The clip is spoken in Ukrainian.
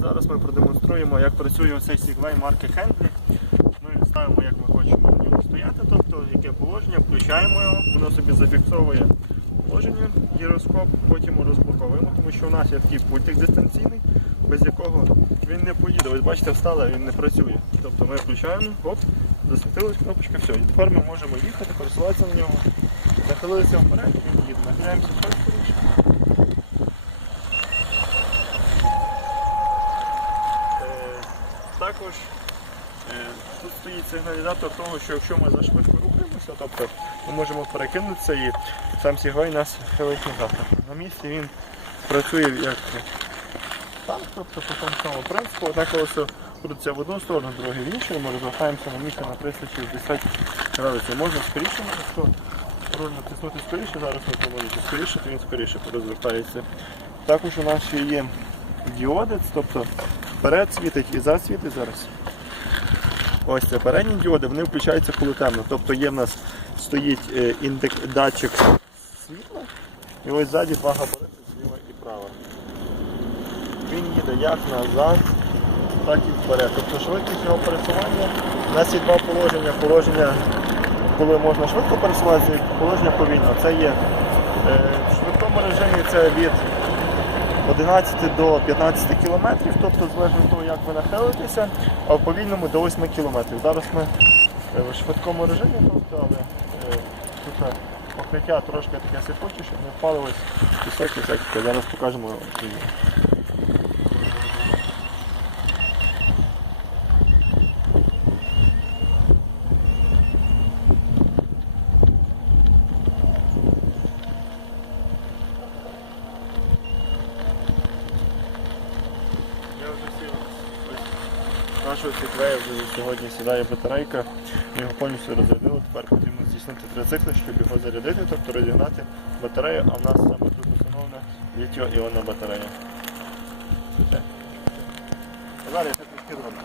Зараз ми продемонструємо, як працює оцей Segway марки Хендлі. Ми ставимо, як ми хочемо в ньому стояти, тобто яке положення, включаємо його, воно собі зафіксовує положення, гіроскоп, потім розблоковуємо, тому що у нас є такий пультик дистанційний, без якого він не поїде. Ось бачите, встала, він не працює. Тобто ми включаємо, оп, засвітилась кнопочка, все. І тепер ми можемо їхати, користуватися на нього. Нахилилися вперед, він їде. Нахиляємося ще скоріше. Е, Також е, тут стоїть сигналізатор того, що якщо ми зашвидко рухаємося, тобто ми можемо перекинутися і сам Сігвей нас назад. На місці він працює як танк, тобто по тому самому принципу, одне колесо крутиться в одну сторону, друге в іншу, і ми розвертаємося на місці на 360 градусів. Можна скоріше, якщо руль натиснути скоріше, зараз ми помилити скоріше, то він скоріше розвертається. Також у нас ще є діодець, тобто вперед світить і зад світить зараз. Ось це передні діоди, вони включаються коли темно. Тобто є в нас стоїть е, індик, датчик світла, і ось ззаді два габарити зліва і права. Він їде як назад, так і вперед. Тобто швидкість його пересування. У нас є два положення. Положення, коли можна швидко пересуватися, положення повільно. Це є е, в швидкому режимі це від 11 до 15 кілометрів, тобто залежно від того, як ви нахилитеся, а в повільному до 8 кілометрів. Зараз ми е, в швидкому режимі, тобто, але е, тут е, покриття трошки таке сипуче, щоб не впали ось пісок і. Зараз покажемо. відео. Я вже сів. Ось Нашого фіквея вже сьогодні сідає батарейка. Ми його повністю розрядили. Тепер потрібно здійснити три цикли, щоб його зарядити, тобто розігнати батарею, а в нас саме тут установлена літіо-іонна батарея. Все. Зараз я зроблю.